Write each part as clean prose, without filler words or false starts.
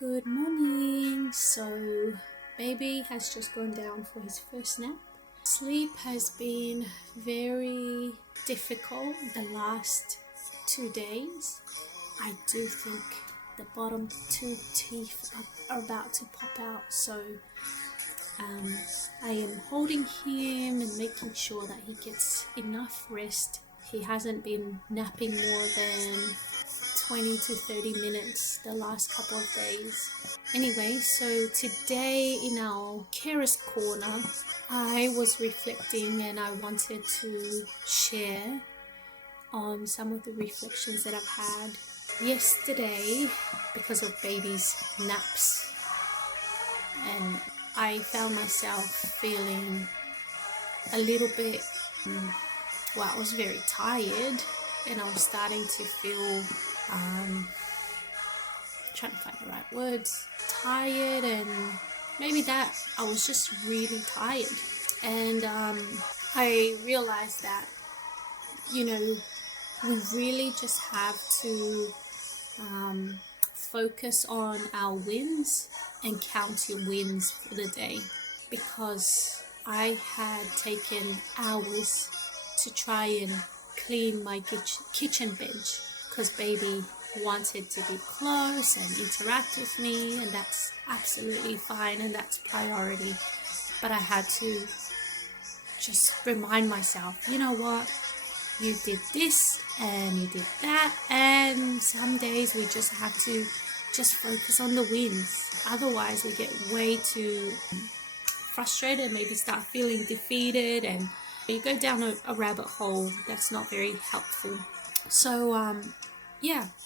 Good morning. So baby has just gone down for his first nap. Sleep has been very difficult the last 2 days. I do think the bottom 2 teeth are about to pop out, so I am holding him and making sure that he gets enough rest. He hasn't been napping more than 20 to 30 minutes the last couple of days. Anyway, so today in our carer's corner, I was reflecting and I wanted to share on some of the reflections that I've had yesterday because of baby's naps. And I found myself feeling a little bit, I was very tired and I was starting to feel trying to find the right words, tired, and maybe that I was just really tired. And I realized that, we really just have to focus on our wins and count your wins for the day, because I had taken hours to try and clean my kitchen bench because baby wanted to be close and interact with me, and that's absolutely fine and that's priority. But I had to just remind myself, you know what, you did this and you did that, and some days we just have to just focus on the wins. Otherwise we get way too frustrated and maybe start feeling defeated, and you go down a rabbit hole that's not very helpful. So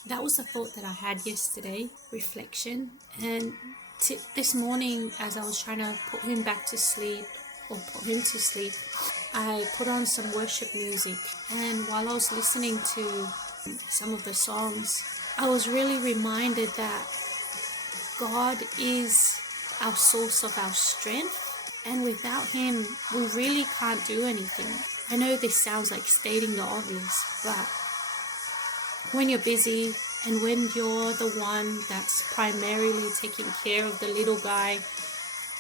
that was the thought that I had yesterday, reflection. And this morning, as I was trying to put him to sleep, I put on some worship music, and while I was listening to some of the songs, I was really reminded that God is our source of our strength, and without him we really can't do anything. I know this sounds like stating the obvious, but when you're busy and when you're the one that's primarily taking care of the little guy,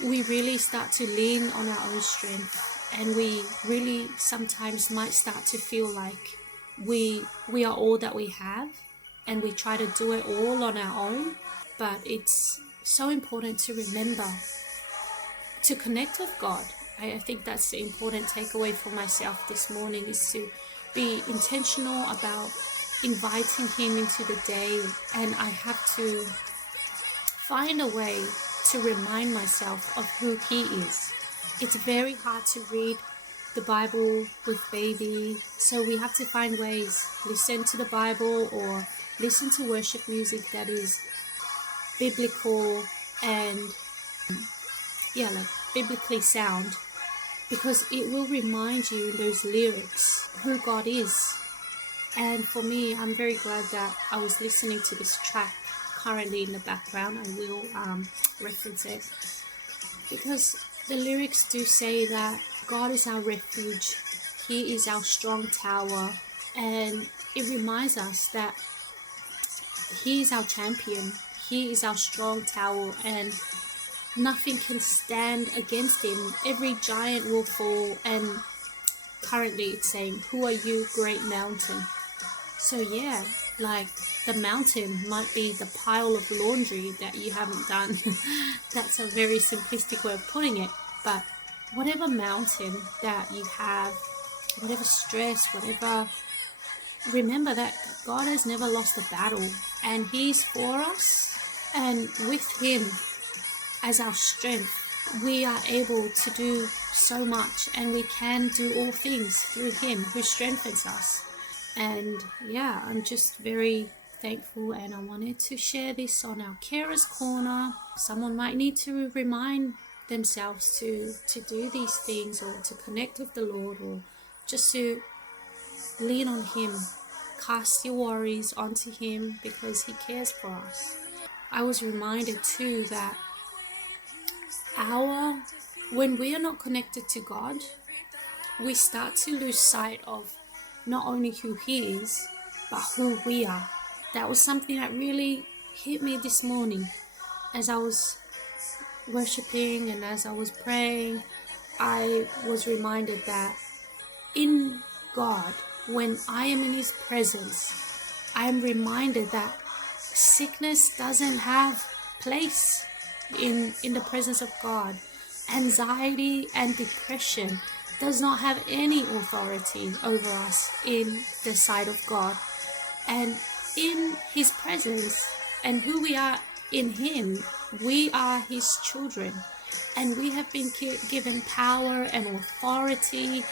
we really start to lean on our own strength, and we really sometimes might start to feel like we are all that we have, and we try to do it all on our own. But it's so important to remember to connect with God. I think that's the important takeaway for myself this morning, is to be intentional about inviting him into the day, and I have to find a way to remind myself of who he is. It's very hard to read the Bible with baby, so we have to find ways, listen to the Bible or listen to worship music that is biblical and biblically sound, because it will remind you in those lyrics who God is. And for me, I'm very glad that I was listening to this track currently in the background. I will reference it, because the lyrics do say that God is our refuge, he is our strong tower, and it reminds us that he is our champion, he is our strong tower, and nothing can stand against him. Every giant will fall. And currently it's saying, who are you, great mountain? So the mountain might be the pile of laundry that you haven't done. That's a very simplistic way of putting it. But whatever mountain that you have, whatever stress, remember that God has never lost a battle, and he's for us, and with him as our strength, we are able to do so much, and we can do all things through him who strengthens us. And I'm just very thankful, and I wanted to share this on our carer's corner. Someone might need to remind themselves to do these things, or to connect with the Lord, or just to lean on him. Cast your worries onto him because he cares for us. I was reminded too that when we are not connected to God, we start to lose sight of not only who he is, but who we are. That was something that really hit me this morning. as I was worshipping and as I was praying, I was reminded that in God, when I am in His presence, I am reminded that sickness doesn't have place in the presence of God. Anxiety and depression does not have any authority over us in the sight of God. And in His presence and who we are in Him, we are His children, and we have been given power and authority.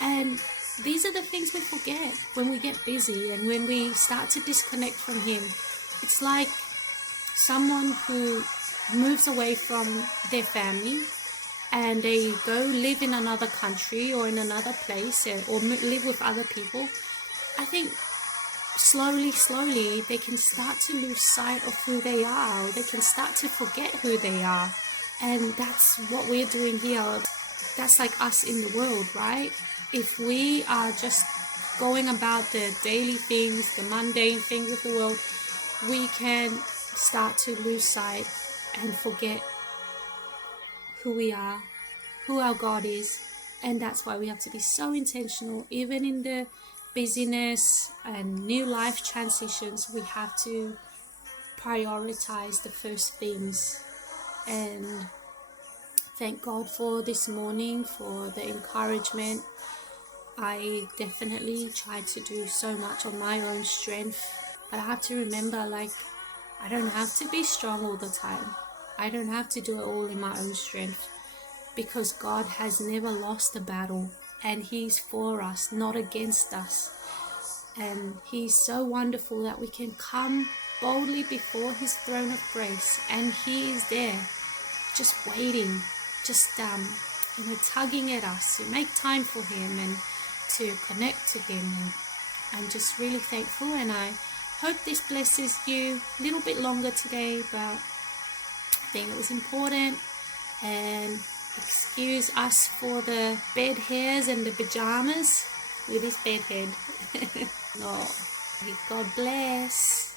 And these are the things we forget when we get busy and when we start to disconnect from Him. It's like someone who moves away from their family and they go live in another country or in another place, or live with other people. I think slowly they can start to lose sight of who they are. They can start to forget who they are. And that's what we're doing here. That's like us in the world, right? If we are just going about the daily things, the mundane things of the world, we can start to lose sight and forget who we are, who our God is. And that's why we have to be so intentional, even in the busyness and new life transitions. We have to prioritize the first things. And thank God for this morning, for the encouragement. I definitely try to do so much on my own strength, but I have to remember, I don't have to be strong all the time. I don't have to do it all in my own strength, because God has never lost a battle, and He's for us, not against us. And He's so wonderful that we can come boldly before His throne of grace, and He is there just waiting, just tugging at us to make time for Him and to connect to Him. And I'm just really thankful, and I hope this blesses you. A little bit longer today, but I think it was important. And excuse us for the bed hairs and the pajamas with this bed head. Oh, God bless.